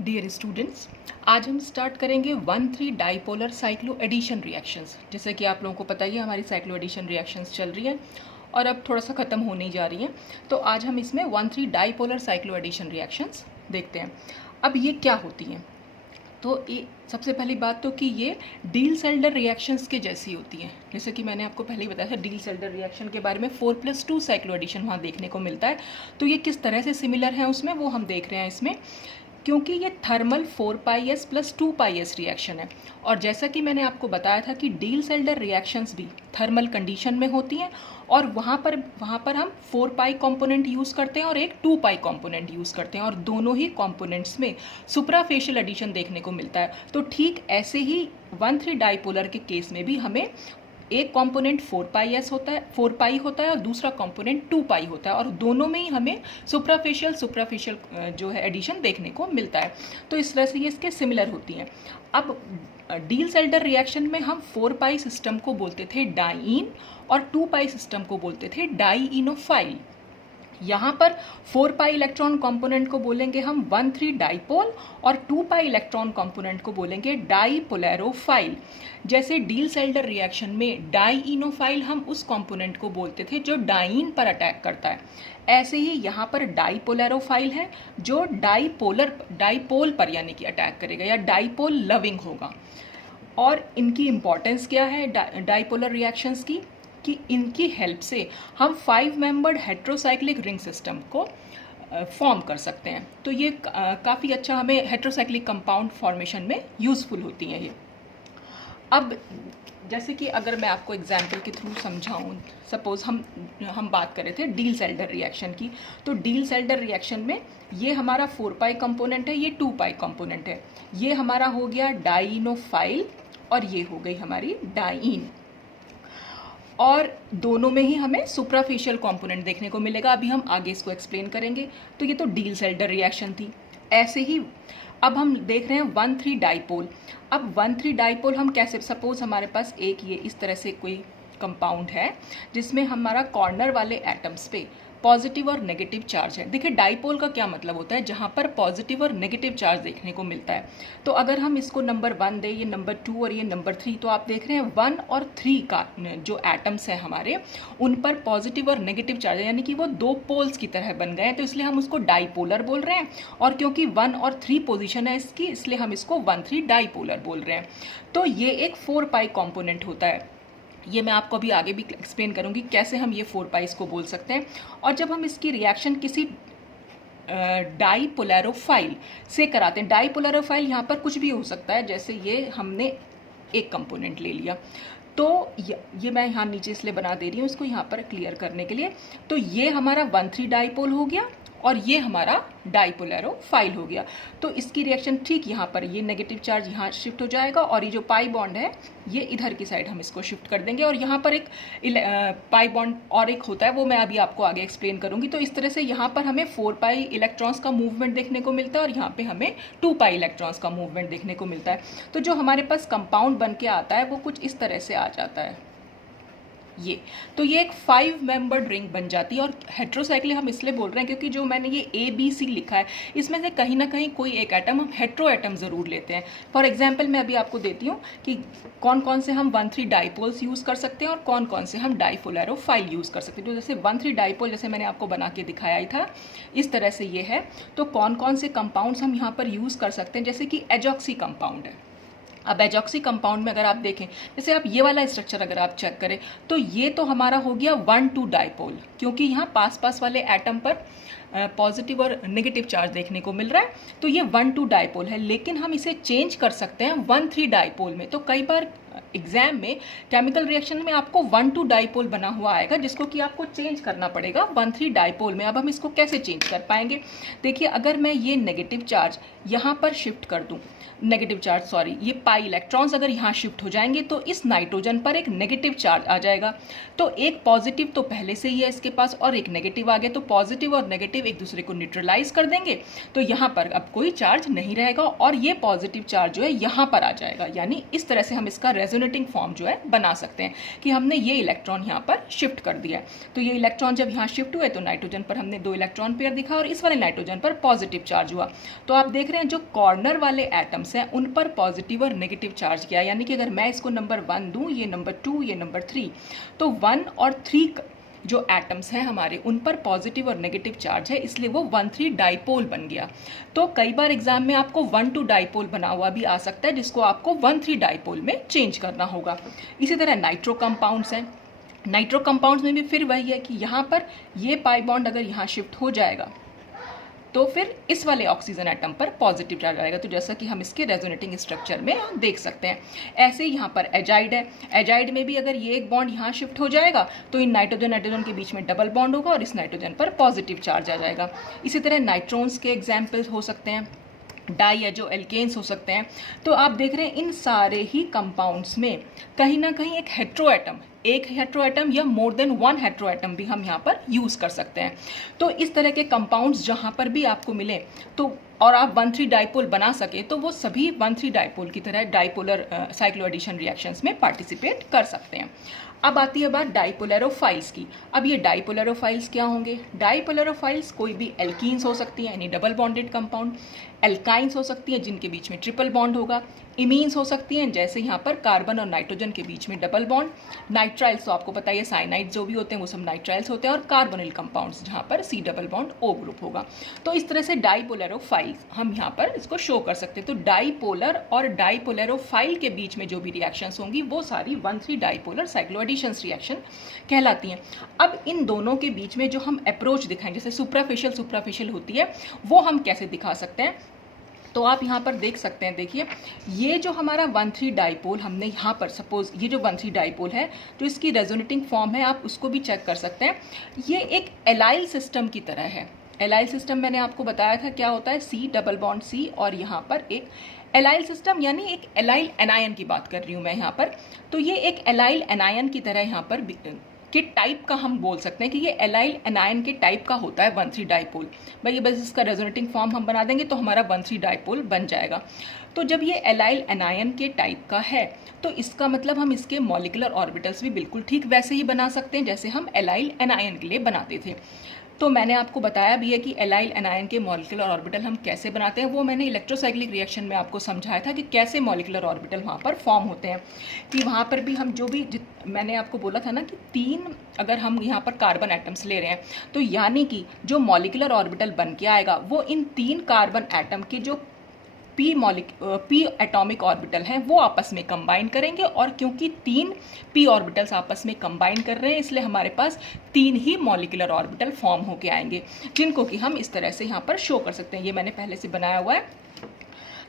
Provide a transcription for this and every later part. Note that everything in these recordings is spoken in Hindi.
डियर स्टूडेंट्स, आज हम स्टार्ट करेंगे 1,3 डाइपोलर साइक्लो एडिशन रिएक्शंस। जैसे कि आप लोगों को पता ही है, हमारी साइक्लो एडिशन रिएक्शंस चल रही है और अब थोड़ा सा ख़त्म होने ही जा रही हैं। तो आज हम इसमें 1,3 डाइपोलर साइक्लो एडिशन रिएक्शंस देखते हैं। अब ये क्या होती हैं? तो ये सबसे पहली बात तो कि ये डील-सेल्डर रिएक्शंस के जैसी होती हैं। जैसे कि मैंने आपको पहले ही बताया था, डील-सेल्डर रिएक्शन के बारे में 4+2 साइक्लो एडिशन वहाँ देखने को मिलता है। तो ये किस तरह से सिमिलर है उसमें, वो हम देख रहे हैं इसमें, क्योंकि ये थर्मल 4πs + 2πs रिएक्शन है। और जैसा कि मैंने आपको बताया था कि डील-सेल्डर रिएक्शंस भी थर्मल कंडीशन में होती हैं और वहाँ पर हम 4π कंपोनेंट यूज़ करते हैं और एक 2π कंपोनेंट यूज़ करते हैं और दोनों ही कंपोनेंट्स में सुप्राफेशियल एडिशन देखने को मिलता है। तो ठीक ऐसे ही 1,3 डाइपोलर के केस में भी हमें एक कंपोनेंट 4πs होता है, 4π होता है और दूसरा कंपोनेंट 2π होता है और दोनों में ही हमें सुप्राफेशियल जो है एडिशन देखने को मिलता है। तो इस तरह से ये इसके सिमिलर होती हैं। अब डील-सेल्डर रिएक्शन में हम 4π सिस्टम को बोलते थे डाइईन और 2π सिस्टम को बोलते थे डाइईनोफाइल। यहाँ पर 4π इलेक्ट्रॉन कंपोनेंट को बोलेंगे हम 1,3 डाइपोल और 2π इलेक्ट्रॉन कंपोनेंट को बोलेंगे डाइपोलैरोफाइल। जैसे डील-सेल्डर रिएक्शन में डाइईनोफाइल हम उस कंपोनेंट को बोलते थे जो डाइईन पर अटैक करता है, ऐसे ही यहाँ पर डाइपोलैरोफाइल है जो डाइपोल पर यानी कि अटैक करेगा या डाइपोल लविंग होगा। और इनकी इम्पॉर्टेंस क्या है डाइपोलर रिएक्शंस की, कि इनकी हेल्प से हम 5 मेंबर्ड हेट्रोसाइक्लिक रिंग सिस्टम को फॉर्म कर सकते हैं। तो ये काफ़ी अच्छा हमें हेट्रोसाइक्लिक कंपाउंड फॉर्मेशन में यूज़फुल होती हैं ये। अब जैसे कि अगर मैं आपको एग्जांपल के थ्रू समझाऊं, सपोज़ हम बात कर रहे थे डील-सेल्डर रिएक्शन की, तो डील-सेल्डर रिएक्शन में ये हमारा 4π कंपोनेंट है, ये 2π कंपोनेंट है, ये हमारा हो गया डाइईनोफाइल और ये हो गई हमारी डाइईन। और दोनों में ही हमें सुप्राफेशियल कंपोनेंट देखने को मिलेगा। अभी हम आगे इसको एक्सप्लेन करेंगे। तो ये तो डील-सेल्डर रिएक्शन थी। ऐसे ही अब हम देख रहे हैं 1,3 डाइपोल। अब 1,3 डाइपोल हम कैसे, सपोज हमारे पास एक ये इस तरह से कोई कंपाउंड है जिसमें हमारा कॉर्नर वाले एटम्स पे पॉजिटिव और नेगेटिव चार्ज है। देखिए डाइपोल का क्या मतलब होता है, जहाँ पर पॉजिटिव और नेगेटिव चार्ज देखने को मिलता है। तो अगर हम इसको नंबर 1 दें, ये नंबर 2 और ये नंबर 3, तो आप देख रहे हैं 1 और 3 का जो एटम्स हैं हमारे, उन पर पॉजिटिव और नेगेटिव चार्ज है, यानी कि वो 2 पोल्स की तरह बन गए हैं। तो इसलिए हम उसको डाइपोलर बोल रहे हैं और क्योंकि 1 और 3 पोजिशन है इसकी, इसलिए हम इसको 1,3 डाइपोलर बोल रहे हैं। तो ये एक 4π कॉम्पोनेंट होता है। ये मैं आपको अभी आगे भी एक्सप्लेन करूंगी कैसे हम ये 4πs को बोल सकते हैं। और जब हम इसकी रिएक्शन किसी डाइपोलैरोफाइल से कराते हैं, डाइपोलैरोफाइल यहाँ पर कुछ भी हो सकता है, जैसे ये हमने एक कंपोनेंट ले लिया, तो ये मैं यहाँ नीचे इसलिए बना दे रही हूँ इसको यहाँ पर क्लियर करने के लिए। तो ये हमारा 1,3 डाइपोल हो गया और ये हमारा डाइपोलैरोफाइल हो गया। तो इसकी रिएक्शन ठीक यहाँ पर, ये नेगेटिव चार्ज यहाँ शिफ्ट हो जाएगा और ये जो पाई बॉन्ड है ये इधर की साइड हम इसको शिफ्ट कर देंगे और यहाँ पर एक पाई बॉन्ड और एक होता है, वो मैं अभी आपको आगे एक्सप्लेन करूँगी। तो इस तरह से यहाँ पर हमें 4π इलेक्ट्रॉन्स का मूवमेंट देखने को मिलता है और यहाँ पे हमें 2π इलेक्ट्रॉन्स का मूवमेंट देखने को मिलता है। तो जो हमारे पास कंपाउंड बन के आता है वो कुछ इस तरह से आ जाता है ये। तो ये एक 5 मेंबर्ड रिंग बन जाती है और हेट्रोसाइक्लिक हम इसलिए बोल रहे हैं क्योंकि जो मैंने ये ABC लिखा है, इसमें से कहीं ना कहीं कोई एक एटम हम हेट्रो एटम ज़रूर लेते हैं। फॉर एग्जांपल मैं अभी आपको देती हूँ कि कौन कौन से हम 1,3 डाइपोल्स यूज़ कर सकते हैं और कौन कौन से हम डाइपोलैरोफाइल यूज़ कर सकते हैं। तो जैसे 1,3 डाइपोल जैसे मैंने आपको बना के दिखाया ही था, इस तरह से ये है। तो कौन कौन से कंपाउंड्स हम यहाँ पर यूज़ कर सकते हैं, जैसे कि एजॉक्सी कंपाउंड है। अब एजॉक्सी कंपाउंड में अगर आप देखें, जैसे आप ये वाला स्ट्रक्चर अगर आप चेक करें, तो ये तो हमारा हो गया 1,2 डाइपोल, क्योंकि यहाँ पास वाले एटम पर पॉजिटिव और नेगेटिव चार्ज देखने को मिल रहा है। तो ये 1,2 डाइपोल है, लेकिन हम इसे चेंज कर सकते हैं 1,3 डाइपोल में। तो कई बार एग्जाम में केमिकल रिएक्शन में आपको 1,2 डाइपोल बना हुआ आएगा जिसको कि आपको चेंज करना पड़ेगा 1,3 डाइपोल में। अब हम इसको कैसे चेंज कर पाएंगे? देखिए अगर मैं ये नेगेटिव चार्ज यहाँ पर शिफ्ट कर दूँ, ये पाई इलेक्ट्रॉन्स अगर यहाँ शिफ्ट हो जाएंगे तो इस नाइट्रोजन पर एक नेगेटिव चार्ज आ जाएगा। तो एक पॉजिटिव तो पहले से ही है इसके पास और एक नेगेटिव आ गया, तो पॉजिटिव और नेगेटिव एक दूसरे को न्यूट्रलाइज कर देंगे। तो यहाँ पर अब कोई चार्ज नहीं रहेगा और ये पॉजिटिव चार्ज जो है यहाँ पर आ जाएगा, यानी इस तरह से हम इसका रेजोनेंस रेजोनेटिंग फॉर्म जो है बना सकते हैं कि हमने ये इलेक्ट्रॉन यहाँ पर शिफ्ट कर दिया है। तो ये इलेक्ट्रॉन जब यहाँ शिफ्ट हुए तो नाइट्रोजन पर हमने 2 इलेक्ट्रॉन पेयर दिखा और इस वाले नाइट्रोजन पर पॉजिटिव चार्ज हुआ। तो आप देख रहे हैं जो कॉर्नर वाले एटम्स हैं उन पर पॉजिटिव और नेगेटिव चार्ज किया, यानी कि अगर मैं इसको नंबर 1 दूँ, ये नंबर 2, ये नंबर 3, तो 1 और 3 जो एटम्स हैं हमारे उन पर पॉजिटिव और नेगेटिव चार्ज है, इसलिए वो 1,3 डाइपोल बन गया। तो कई बार एग्जाम में आपको 1,2 डाइपोल बना हुआ भी आ सकता है, जिसको आपको 1,3 डाइपोल में चेंज करना होगा। इसी तरह नाइट्रो कंपाउंड्स हैं। नाइट्रो कंपाउंड्स में भी फिर वही है कि यहाँ पर ये पाई बॉन्ड अगर यहाँ शिफ्ट हो जाएगा तो फिर इस वाले ऑक्सीजन एटम पर पॉजिटिव चार्ज आएगा। तो जैसा कि हम इसके रेजोनेटिंग स्ट्रक्चर में देख सकते हैं। ऐसे ही यहाँ पर एजाइड है। एजाइड में भी अगर ये एक बॉन्ड यहाँ शिफ्ट हो जाएगा तो इन नाइट्रोजन नाइट्रोजन के बीच में डबल बॉन्ड होगा और इस नाइट्रोजन पर पॉजिटिव चार्ज आ जाएगा। इसी तरह नाइट्रोन्स के एग्जाम्पल्स हो सकते हैं, डाई या जो एल्केन्स हो सकते हैं। तो आप देख रहे हैं इन सारे ही कंपाउंड्स में कहीं ना कहीं एक हेट्रोएटम, एक हेट्रोएटम या मोर देन 1 हेट्रोएटम भी हम यहाँ पर यूज़ कर सकते हैं। तो इस तरह के कंपाउंड्स जहाँ पर भी आपको मिले तो और आप 1,3 डाइपोल बना सके तो वो सभी 1,3 डाइपोल की तरह डाइपोलर साइक्लो एडिशन रिएक्शंस में पार्टिसिपेट कर सकते हैं। अब आती है बात डाइपोलरोफाइल्स की। अब ये डाइपोलरोफाइल्स क्या होंगे? डाइपोलरोफाइल्स कोई भी एल्कीन्स हो सकती हैं यानी डबल बॉन्डेड कंपाउंड, एल्काइंस हो सकती हैं जिनके बीच में ट्रिपल बॉन्ड होगा, इमीन्स हो सकती हैं जैसे यहाँ पर कार्बन और नाइट्रोजन के बीच में डबल बॉन्ड, नाइट्राइल्स तो आपको पता है साइनाइड जो भी होते हैं वो सब नाइट्राइल्स होते हैं, और कार्बोनिल कंपाउंड्स जहाँ पर C double bond O group होगा। तो इस तरह से डाइपोलरोफाइल्स हम यहाँ पर इसको शो कर सकते हैं। तो डाइपोलर और डाइपोलरोफाइल के बीच में जो भी रिएक्शंस होंगी वो सारी 1,3 डाइपोलर साइक्लो एडिशन रिएक्शन कहलाती हैं। अब इन दोनों के बीच में जो हम अप्रोच दिखाएं जैसे सुप्राफिशियल होती है वो हम कैसे दिखा सकते हैं? तो आप यहाँ पर देख सकते हैं, देखिए ये जो हमारा 1,3 डाइपोल हमने यहाँ पर सपोज ये जो 1,3 डाइपोल है जो इसकी रेजोनेटिंग फॉर्म है आप उसको भी चेक कर सकते हैं। ये एक एलाइल सिस्टम की तरह है। एलाइल सिस्टम मैंने आपको बताया था क्या होता है, C डबल बॉन्ड C और यहाँ पर एक एलाइल सिस्टम यानी एक एलाइल एनायन की बात कर रही हूँ मैं यहाँ पर। तो ये एक एलाइल एनायन की तरह यहाँ पर के टाइप का हम बोल सकते हैं कि ये एलाइल एनायन के टाइप का होता है 1,3 डाइपोल। भाई ये बस इसका रेजोनेटिंग फॉर्म हम बना देंगे तो हमारा 1,3 डाइपोल बन जाएगा। तो जब ये एलाइल एनायन के टाइप का है तो इसका मतलब हम इसके मॉलिक्यूलर ऑर्बिटल्स भी बिल्कुल ठीक वैसे ही बना सकते हैं जैसे हम एलाइल एनायन के लिए बनाते थे। तो मैंने आपको बताया भी है कि एलाइल एनायन के मॉलिक्यूलर ऑर्बिटल हम कैसे बनाते हैं, वो मैंने इलेक्ट्रोसाइक्लिक रिएक्शन में आपको समझाया था कि कैसे मॉलिक्यूलर ऑर्बिटल वहाँ पर फॉर्म होते हैं। कि वहाँ पर भी हम जो भी मैंने आपको बोला था ना कि 3 अगर हम यहाँ पर कार्बन एटम्स ले रहे हैं तो यानी कि जो मॉलिक्यूलर ऑर्बिटल बन के आएगा वो इन 3 कार्बन एटम के जो पी एटॉमिक ऑर्बिटल हैं वो आपस में कंबाइन करेंगे, और क्योंकि 3 पी ऑर्बिटल्स आपस में कंबाइन कर रहे हैं इसलिए हमारे पास 3 ही मॉलिक्यूलर ऑर्बिटल फॉर्म होके आएंगे जिनको कि हम इस तरह से यहाँ पर शो कर सकते हैं। ये मैंने पहले से बनाया हुआ है।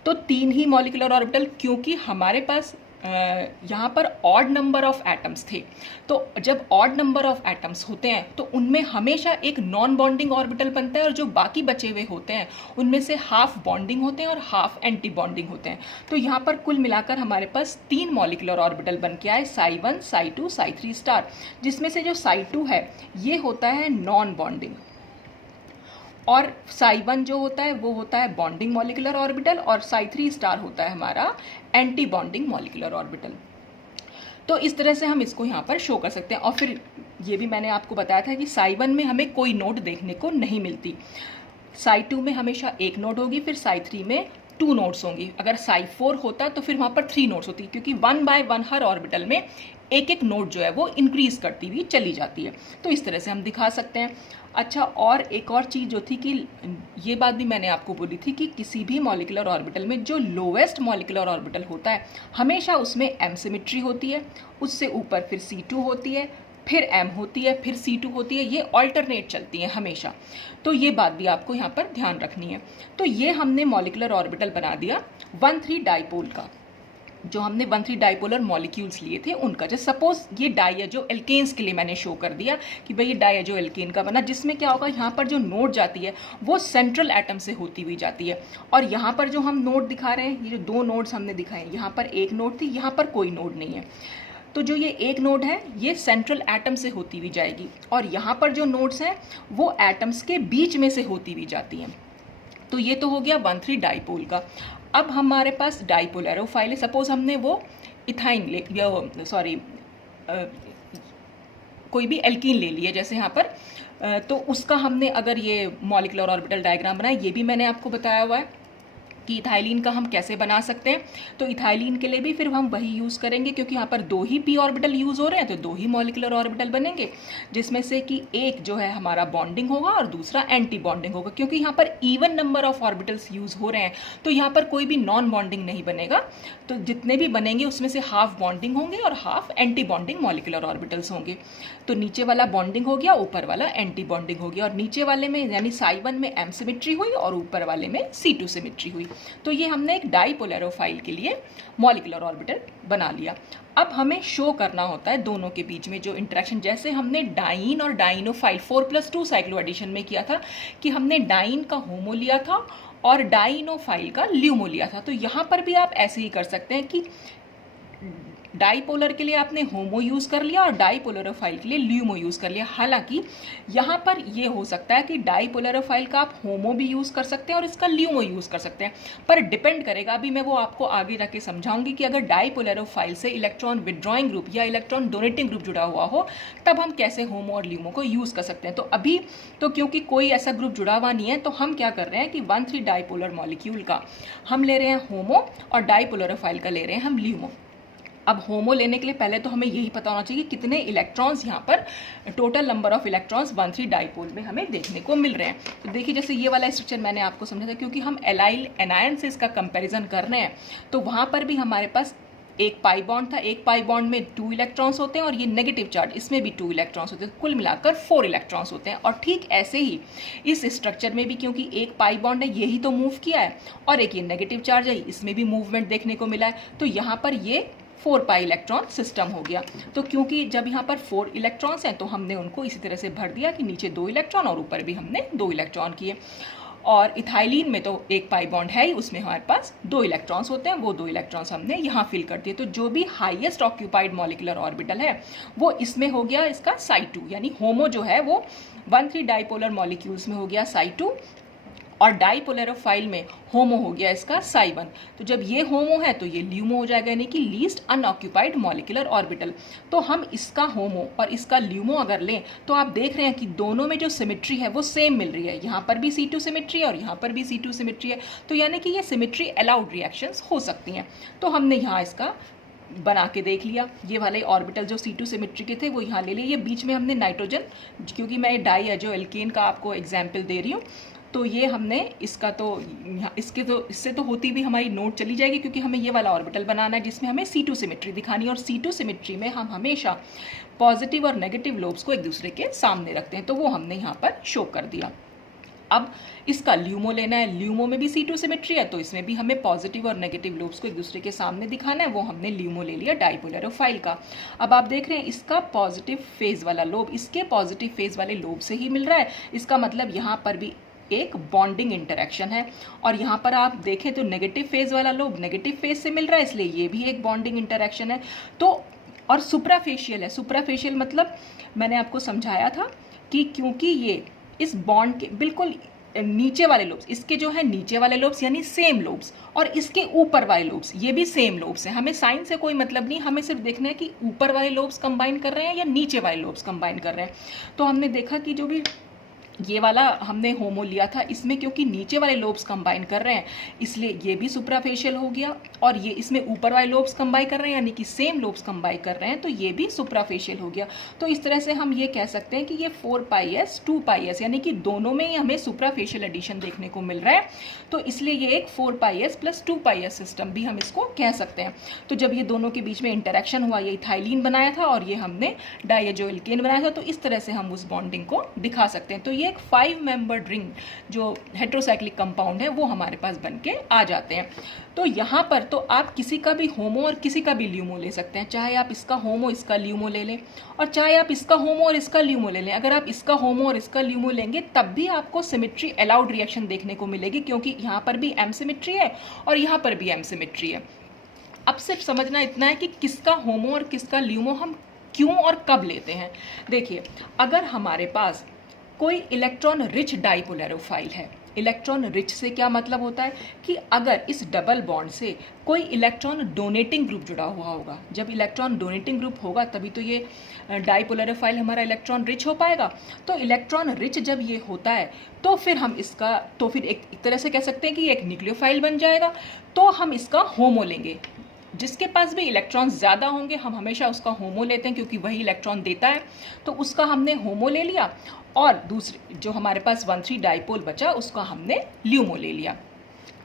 तो 3 ही मॉलिक्यूलर ऑर्बिटल, क्योंकि हमारे पास यहाँ पर ऑड नंबर ऑफ एटम्स थे। तो जब ऑड नंबर ऑफ एटम्स होते हैं तो उनमें हमेशा एक नॉन बॉन्डिंग ऑर्बिटल बनता है और जो बाकी बचे हुए होते हैं उनमें से हाफ बॉन्डिंग होते हैं और हाफ एंटी बॉन्डिंग होते हैं। तो यहाँ पर कुल मिलाकर हमारे पास 3 मॉलिक्यूलर ऑर्बिटल बन के आए, psi1, psi2, psi3 स्टार, जिसमें से जो psi2 है ये होता है नॉन बॉन्डिंग और psi1 जो होता है वो होता है बॉन्डिंग मॉलिक्यूलर ऑर्बिटल और psi3 स्टार होता है हमारा एंटी बॉन्डिंग मॉलिक्यूलर ऑर्बिटल। तो इस तरह से हम इसको यहाँ पर शो कर सकते हैं। और फिर ये भी मैंने आपको बताया था कि psi1 में हमें कोई नोड देखने को नहीं मिलती, psi2 में हमेशा एक नोड होगी, फिर psi3 में 2 नोड्स होंगी। अगर psi4 होता तो फिर वहाँ पर 3 नोड्स होती, क्योंकि 1 by 1 हर ऑर्बिटल में एक एक नोड जो है वो इंक्रीज करती हुई चली जाती है। तो इस तरह से हम दिखा सकते हैं। अच्छा, और एक और चीज़ जो थी कि ये बात भी मैंने आपको बोली थी कि किसी भी मॉलिक्यूलर ऑर्बिटल में जो लोवेस्ट मॉलिक्यूलर ऑर्बिटल होता है हमेशा उसमें m सिमेट्री होती है, उससे ऊपर फिर C2 होती है, फिर m होती है, फिर C2 होती है, ये ऑल्टरनेट चलती हैं हमेशा। तो ये बात भी आपको यहाँ पर ध्यान रखनी है। तो ये हमने मॉलिक्यूलर ऑर्बिटल बना दिया 1,3 डाइपोल का, जो हमने 1,3 डाइपोलर मॉलिक्यूल्स लिए थे उनका। जैसे सपोज ये डाइएजो एल्केन्स के लिए मैंने शो कर दिया कि भाई ये डाइएजो एल्केन का बना, जिसमें क्या होगा यहाँ पर जो नोड जाती है वो सेंट्रल एटम से होती हुई जाती है। और यहाँ पर जो हम नोड दिखा रहे हैं, ये जो 2 नोड्स हमने दिखाए, यहाँ पर एक नोड थी, यहाँ पर कोई नोड नहीं है। तो जो ये एक नोड है ये सेंट्रल एटम से होती हुई जाएगी, और यहाँ पर जो नोड्स हैं वो एटम्स के बीच में से होती हुई जाती हैं। तो ये तो हो गया 1,3 डाइपोल का। अब हमारे पास डाइपोलरोफाइल है। सपोज हमने वो इथाइन ले सॉरी कोई भी एल्कीन ले लिया जैसे यहाँ पर, तो उसका हमने अगर ये मॉलिक्यूलर ऑर्बिटल डायग्राम बनाया, ये भी मैंने आपको बताया हुआ है कि इथाइलिन का हम कैसे बना सकते हैं। तो इथाइलिन के लिए भी फिर हम वही यूज़ करेंगे, क्योंकि यहाँ पर 2 ही पी ऑर्बिटल यूज़ हो रहे हैं, तो 2 ही मॉलिक्यूलर ऑर्बिटल बनेंगे, जिसमें से कि एक जो है हमारा बॉन्डिंग होगा और दूसरा एंटी बॉन्डिंग होगा। क्योंकि यहाँ पर even number of orbitals use हो रहे हैं, तो यहाँ पर कोई भी नॉन बॉन्डिंग नहीं बनेगा। तो जितने भी बनेंगे उसमें से हाफ बॉन्डिंग होंगे और half anti bonding molecular orbitals होंगे। तो नीचे वाला बॉन्डिंग हो गया, ऊपर वाला एंटी बॉन्डिंग हो गया, और नीचे वाले में यानी साई 1 में एम सिमेट्री हुई और ऊपर वाले में C2 सिमेट्री हुई। तो ये हमने एक डाईपोलरोफाइल के लिए मॉलिक्यूलर ऑर्बिटल बना लिया। अब हमें शो करना होता है दोनों के बीच में जो इंटरेक्शन, जैसे हमने डाइन और डाइनोफाइल 4+2 साइक्लो एडिशन में किया था कि हमने डाइन का होमो लिया था और डाइनोफाइल का ल्यूमो लिया था। तो यहाँ पर भी आप ऐसे ही कर सकते हैं कि डाईपोलर के लिए आपने होमो यूज़ कर लिया और डाईपोलरोफाइल के लिए ल्यूमो यूज़ कर लिया। हालांकि यहाँ पर ये हो सकता है कि डाईपोलरोफाइल का आप होमो भी यूज़ कर सकते हैं और इसका ल्यूमो यूज़ कर सकते हैं, पर डिपेंड करेगा, अभी मैं वो आपको आगे जाके समझाऊंगी कि अगर डाईपोलरोफाइल से इलेक्ट्रॉन विड्रॉइंग ग्रुप या इलेक्ट्रॉन डोनेटिंग ग्रुप जुड़ा हुआ हो तब हम कैसे होमो और ल्यूमो को यूज़ कर सकते हैं। तो अभी तो क्योंकि कोई ऐसा ग्रुप जुड़ा हुआ नहीं है, तो हम क्या कर रहे हैं कि 1,3 डाईपोलर मॉलिक्यूल का हम ले रहे हैं होमो और डाईपोलरोफाइल का ले रहे हैं हम ल्यूमो। अब होमो लेने के लिए पहले तो हमें यही पता होना चाहिए कि कितने इलेक्ट्रॉन्स यहाँ पर, total number of electrons 1,3 dipole में हमें देखने को मिल रहे हैं। तो देखिए जैसे ये वाला स्ट्रक्चर मैंने आपको समझा था, क्योंकि हम एलाइल एनायन से इसका कंपैरिजन कर रहे हैं, तो वहाँ पर भी हमारे पास एक पाई बॉन्ड था, एक पाई बॉन्ड में 2 इलेक्ट्रॉन्स होते हैं और ये नेगेटिव चार्ज, इसमें भी 2 इलेक्ट्रॉन्स होते हैं, कुल मिलाकर 4 इलेक्ट्रॉन्स होते हैं। और ठीक ऐसे ही इस स्ट्रक्चर में भी, क्योंकि एक पाई बॉन्ड है यही तो मूव किया है और एक ये नेगेटिव चार्ज है, इसमें भी मूवमेंट देखने को मिला है, तो यहाँ पर ये 4 पाई इलेक्ट्रॉन सिस्टम हो गया। तो क्योंकि जब यहाँ पर 4 इलेक्ट्रॉन्स हैं तो हमने उनको इसी तरह से भर दिया कि नीचे 2 इलेक्ट्रॉन और ऊपर भी हमने 2 इलेक्ट्रॉन किए। और इथाइलिन में तो एक पाई बॉन्ड है ही, उसमें हमारे पास 2 इलेक्ट्रॉन्स होते हैं, वो 2 इलेक्ट्रॉन्स हमने यहाँ फिल कर दिए। तो जो भी हाईएस्ट ऑक्यूपाइड मॉलिक्यूलर ऑर्बिटल है वो इसमें हो गया इसका साई2, यानी होमो जो है वो 1,3 डाईपोलर मॉलिक्यूल्स में हो गया साई2 और डाईपोलरोफाइल में होमो हो गया इसका साई 1। तो जब ये होमो है तो ये ल्यूमो हो जाएगा, यानी कि लीस्ट अनऑक्यूपाइड मॉलिक्यूलर ऑर्बिटल। तो हम इसका होमो और इसका ल्यूमो अगर लें तो आप देख रहे हैं कि दोनों में जो सिमेट्री है वो सेम मिल रही है, यहाँ पर भी C2 सिमेट्री है और यहाँ पर भी C2 सिमेट्री है। तो यानी कि ये सिमेट्री अलाउड रिएक्शंस हो सकती हैं। तो हमने यहाँ इसका बना के देख लिया, ये वाले ऑर्बिटल जो C2 सिमेट्री के थे वो यहाँ ले लिए। ये बीच में हमने नाइट्रोजन, क्योंकि मैं डाई एजो एल्केन का आपको एग्जाम्पल दे रही हूँ, तो ये हमने इसका तो इसके तो इससे तो होती भी हमारी नोट चली जाएगी, क्योंकि हमें ये वाला ऑर्बिटल बनाना है जिसमें हमें C2 सिमेट्री दिखानी है। और C2 सिमेट्री में हम हमेशा पॉजिटिव और नेगेटिव लोब्स को एक दूसरे के सामने रखते हैं, तो वो हमने यहाँ पर शो कर दिया। अब इसका ल्यूमो लेना है, ल्यूमो में भी C2 सिमेट्री है, तो इसमें भी हमें पॉजिटिव और नेगेटिव लोब्स को एक दूसरे के सामने दिखाना है, वो हमने ल्यूमो ले लिया डाईपोलरोफाइल का। अब आप देख रहे हैं इसका पॉजिटिव फेज वाला लोब इसके पॉजिटिव फेज वाले लोब से ही मिल रहा है, इसका मतलब यहाँ पर भी एक बॉन्डिंग इंटरेक्शन है। और यहाँ पर आप देखें तो नेगेटिव फेज वाला लोब नेगेटिव फेज से मिल रहा है, इसलिए ये भी एक बॉन्डिंग इंटरेक्शन है। तो और सुप्राफेशियल है, सुप्राफेशियल मतलब मैंने आपको समझाया था कि क्योंकि ये इस बॉन्ड के बिल्कुल नीचे वाले लोब्स, इसके जो है नीचे वाले लोब्स यानी सेम लोब्स, और इसके ऊपर वाले लोब्स ये भी सेम लोब्स हैं। हमें साइन से कोई मतलब नहीं, हमें सिर्फ देखना है कि ऊपर वाले लोब्स कंबाइन कर रहे हैं या नीचे वाले लोब्स कंबाइन कर रहे हैं। तो हमने देखा कि जो भी ये वाला हमने होमो लिया था, इसमें क्योंकि नीचे वाले लोब्स कंबाइन कर रहे हैं इसलिए ये भी सुप्राफेशियल हो गया, और ये इसमें ऊपर वाले लोब्स कंबाइन कर रहे हैं यानी कि सेम लोब्स कंबाइन कर रहे हैं, तो ये भी सुप्राफेशियल हो गया। तो इस तरह से हम ये कह सकते हैं कि ये 4πs 2πs यानी कि दोनों में ही हमें सुप्राफेशियल एडिशन देखने को मिल रहा है, तो इसलिए ये एक 4πs + 2πs सिस्टम भी हम इसको कह सकते हैं। तो जब ये दोनों के बीच में इंटरेक्शन हुआ, ये इथाइलिन बनाया था और ये हमने डाइएजोएल्केन बनाया था, तो इस तरह से हम उस बॉन्डिंग को दिखा सकते हैं। तो ये एक 5 मेंबर्ड रिंग जो हेटेरोसाइक्लिक कंपाउंड है वो हमारे पास बन के आ जाते हैं। तो यहाँ पर तो आप किसी का भी होमो और किसी का भी ल्यूमो ले सकते हैं, चाहे आप इसका होमो इसका ल्यूमो ले लें और चाहे आप इसका होमो और इसका ल्यूमो ले लें। अगर आप इसका होमो और इसका ल्यूमो लेंगे तब भी आपको सिमेट्री अलाउड रिएक्शन देखने को मिलेगी, क्योंकि यहाँ पर भी एम सिमेट्री है और यहाँ पर भी एम सिमेट्री है। अब सिर्फ समझना इतना है कि किसका होमो और किसका ल्यूमो हम क्यों और कब लेते हैं। देखिए, अगर हमारे पास कोई इलेक्ट्रॉन रिच डाईपोलरोफाइल है इलेक्ट्रॉन रिच से क्या मतलब होता है कि अगर इस डबल बॉन्ड से कोई इलेक्ट्रॉन डोनेटिंग ग्रुप जुड़ा हुआ होगा, जब इलेक्ट्रॉन डोनेटिंग ग्रुप होगा तभी तो ये डाइपोलरोफाइल हमारा इलेक्ट्रॉन रिच हो पाएगा। तो इलेक्ट्रॉन रिच जब ये होता है तो फिर हम इसका फिर एक तरह से कह सकते हैं कि ये एक न्यूक्लियोफाइल बन जाएगा। तो हम इसका होमो लेंगे। जिसके पास भी इलेक्ट्रॉन ज़्यादा होंगे हम हमेशा उसका होमो लेते हैं, क्योंकि वही इलेक्ट्रॉन देता है। तो उसका हमने होमो ले लिया, और दूसरी जो हमारे पास 1,3 डाइपोल बचा उसका हमने ल्यूमो ले लिया।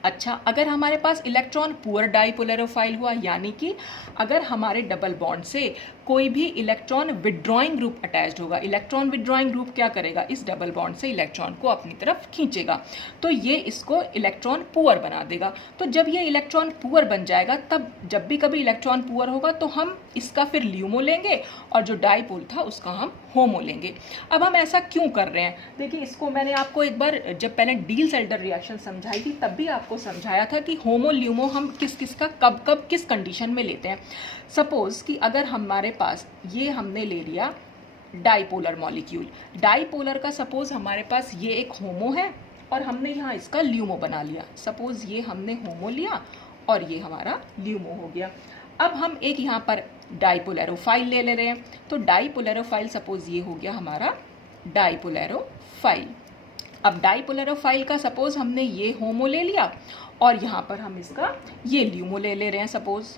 अच्छा, अगर हमारे पास इलेक्ट्रॉन पुअर डाइपोलरोफाइल हुआ, यानी कि अगर हमारे डबल बॉन्ड से कोई भी इलेक्ट्रॉन विड्रॉइंग ग्रुप अटैच्ड होगा, इलेक्ट्रॉन विड्रॉइंग ग्रुप क्या करेगा, इस डबल बॉन्ड से इलेक्ट्रॉन को अपनी तरफ खींचेगा, तो ये इसको इलेक्ट्रॉन पुअर बना देगा। तो जब ये इलेक्ट्रॉन पुअर बन जाएगा तब जब भी कभी इलेक्ट्रॉन पुअर होगा तो हम इसका फिर ल्यूमो लेंगे, और जो डाइपोल था उसका हम होमो लेंगे। अब हम ऐसा क्यों कर रहे हैं, देखिए इसको मैंने आपको एक बार जब पहले डील सेल्टर रिएक्शन समझाई थी तब भी आपको समझाया था कि होमो ल्यूमो हम किस किस का कब कब किस कंडीशन में लेते हैं। सपोज कि अगर हमारे पास ये हमने ले लिया डाइपोलर मॉलिक्यूल, डाइपोलर का सपोज हमारे पास ये एक होमो है और हमने यहाँ इसका ल्यूमो बना लिया। सपोज ये हमने होमो लिया और ये हमारा ल्यूमो हो गया। अब हम एक यहाँ पर डाइपोलरोफाइल ले रहे हैं, तो डाइपोलरोफाइल सपोज ये हो गया हमारा डाइपोलरोफाइल। अब डाइपोलरोफाइल का सपोज हमने ये होमो ले लिया और यहाँ पर हम इसका ये ल्यूमो ले रहे हैं सपोज,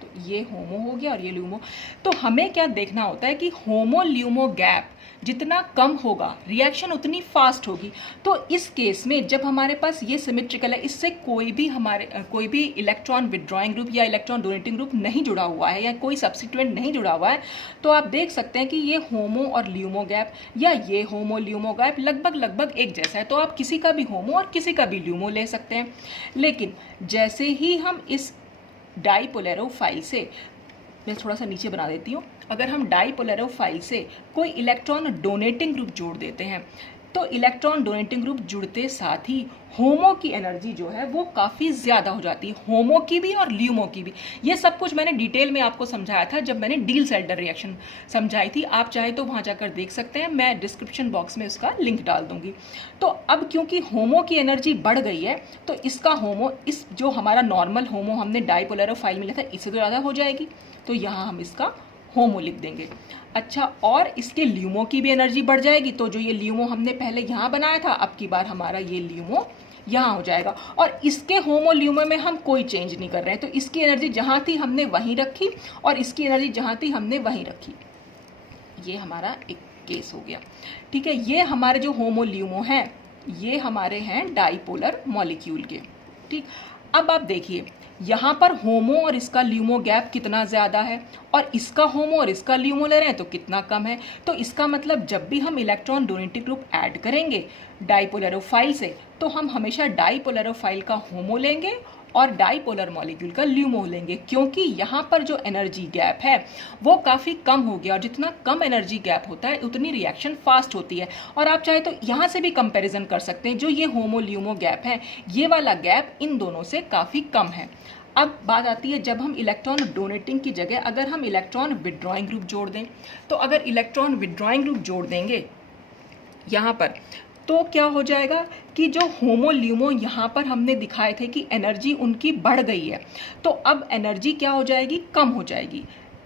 तो ये होमो हो गया और ये ल्यूमो। तो हमें क्या देखना होता है कि होमो ल्यूमो गैप जितना कम होगा रिएक्शन उतनी फास्ट होगी। तो इस केस में जब हमारे पास ये सिमेट्रिकल है, इससे कोई भी इलेक्ट्रॉन विड्रॉइंग ग्रुप या इलेक्ट्रॉन डोनेटिंग ग्रुप नहीं जुड़ा हुआ है या कोई सब्स्टिट्यूएंट नहीं जुड़ा हुआ है, तो आप देख सकते हैं कि ये होमो और ल्यूमो गैप या ये होमो ल्यूमो गैप लगभग एक जैसा है। तो आप किसी का भी होमो और किसी का भी ल्यूमो ले सकते हैं। लेकिन जैसे ही हम इस डाइपोलरोफाइल से, मैं थोड़ा सा नीचे बना देती हूँ, अगर हम डाइपोलरोफाइल से कोई इलेक्ट्रॉन डोनेटिंग ग्रुप जोड़ देते हैं तो इलेक्ट्रॉन डोनेटिंग ग्रुप जुड़ते साथ ही होमो की एनर्जी जो है वो काफ़ी ज़्यादा हो जाती है, होमो की भी और ल्यूमो की भी। ये सब कुछ मैंने डिटेल में आपको समझाया था जब मैंने डील सेल्टर रिएक्शन समझाई थी, आप चाहे तो वहाँ जाकर देख सकते हैं, मैं डिस्क्रिप्शन बॉक्स में उसका लिंक डाल दूंगी। तो अब क्योंकि होमो की एनर्जी बढ़ गई है तो इसका होमो, इस जो हमारा नॉर्मल होमो हमने डाइपोलरोफाइल में लिया था इससे तो ज़्यादा हो जाएगी, तो यहाँ हम इसका होमो लिख देंगे। अच्छा, और इसके ल्यूमो की भी एनर्जी बढ़ जाएगी, तो जो ये ल्यूमो हमने पहले यहाँ बनाया था अब की बार हमारा ये ल्यूमो यहाँ हो जाएगा। और इसके होमो ल्यूमो में हम कोई चेंज नहीं कर रहे हैं, तो इसकी एनर्जी जहाँ थी हमने वहीं रखी और इसकी एनर्जी जहाँ थी हमने वहीं रखी। ये हमारा एक केस हो गया। ठीक है, ये हमारे जो होमो ल्यूमो हैं ये हमारे हैं डाइपोलर मॉलिक्यूल के। ठीक, अब आप देखिए यहाँ पर होमो और इसका ल्यूमो गैप कितना ज़्यादा है और इसका होमो और इसका ल्यूमो ले रहे हैं तो कितना कम है। तो इसका मतलब जब भी हम इलेक्ट्रॉन डोनेटिंग ग्रुप ऐड करेंगे डाइपोलरोफाइल से तो हम हमेशा डाइपोलरोफाइल का होमो लेंगे और डाइपोलर मॉलिक्यूल का ल्यूमो लेंगे, क्योंकि यहाँ पर जो एनर्जी गैप है वो काफ़ी कम हो गया और जितना कम एनर्जी गैप होता है उतनी रिएक्शन फास्ट होती है। और आप चाहे तो यहाँ से भी कंपैरिजन कर सकते हैं, जो ये होमो ल्यूमो गैप है ये वाला गैप इन दोनों से काफ़ी कम है। अब बात आती है जब हम इलेक्ट्रॉन डोनेटिंग की जगह अगर हम इलेक्ट्रॉन विड्रॉइंग ग्रुप जोड़ दें, तो अगर इलेक्ट्रॉन विड्रॉइंग ग्रुप जोड़ देंगे यहाँ पर तो क्या हो जाएगा कि जो होमो ल्यूमो यहाँ पर हमने दिखाए थे कि एनर्जी उनकी बढ़ गई है, तो अब एनर्जी क्या हो जाएगी, कम हो जाएगी।